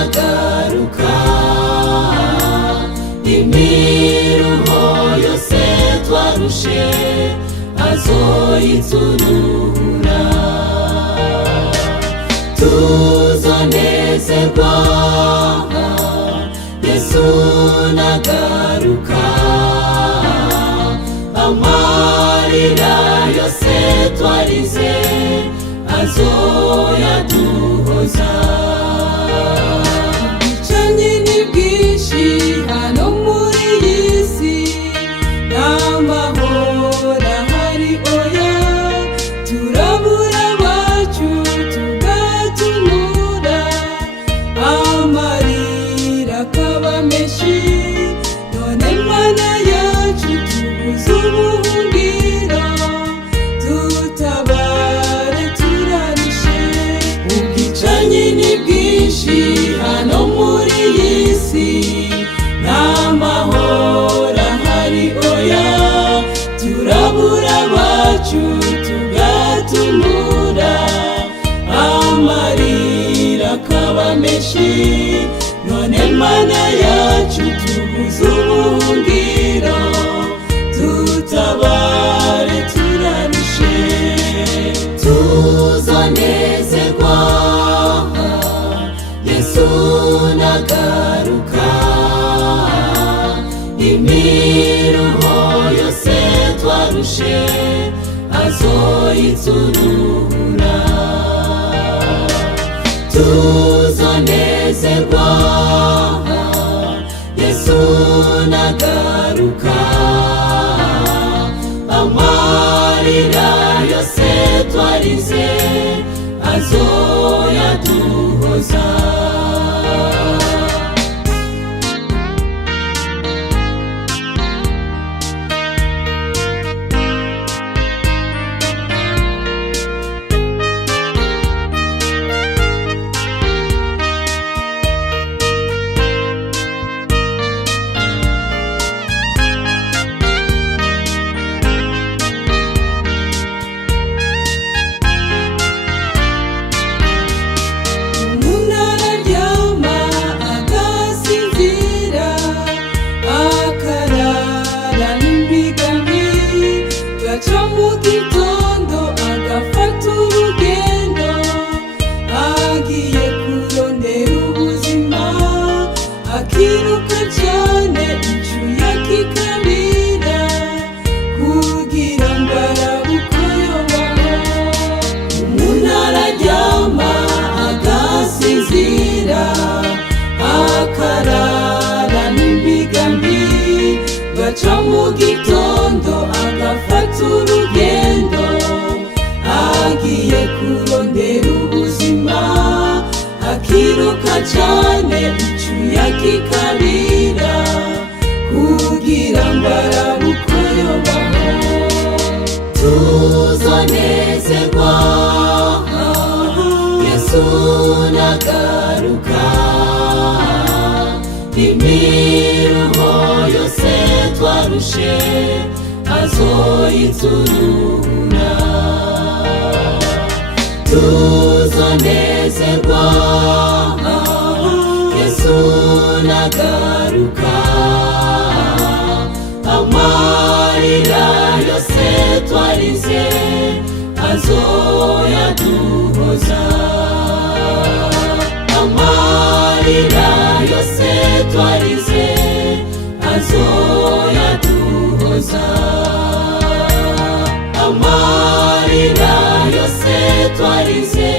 nagaruka imiruho yose twarushe azoyituruhura tuzonezerwa Yesu nagaruka amarira yose twarize azoyaduhoza ubwicanyi ni bwinshi hano muri iyi si n'amahoro ahari oya turabura abacu tugatumura amarira akaba menshi none Mana yacu tubuze ubuhungiro dutabare turarushe ubwicanyi ni bwinshi hano muri iyi si n'amahoro ahari oya turabura abacu tugatumura amarira akaba menshi none Mana yacu tubuze ubuhungiro dutabare turarushe tuzonezerwa Yesu nagaruka imiruho yose twarushe azoyituruhura tuzonezerwa Yesu nagaruka amarira yose twarize azoyaduhoza akiruka cyane icyuya kikabira kugira ngo arabe uko yobaho umuntu araryama agasinzira akarara n'imigambi gaca mu gitondo agafata urugendo agiye kurondera ubuzima akiruka cyane icyuya kikabira kugira ngo arabe uko yobaho tuzonezerwa Yesu nagaruka imiruho yose twarushe azoyituruhura tuzonezerwa Yesu nagaruka amarira yose twarize azoyaduhoza amarira yose twarize azoyaduhoza amarira yose twarize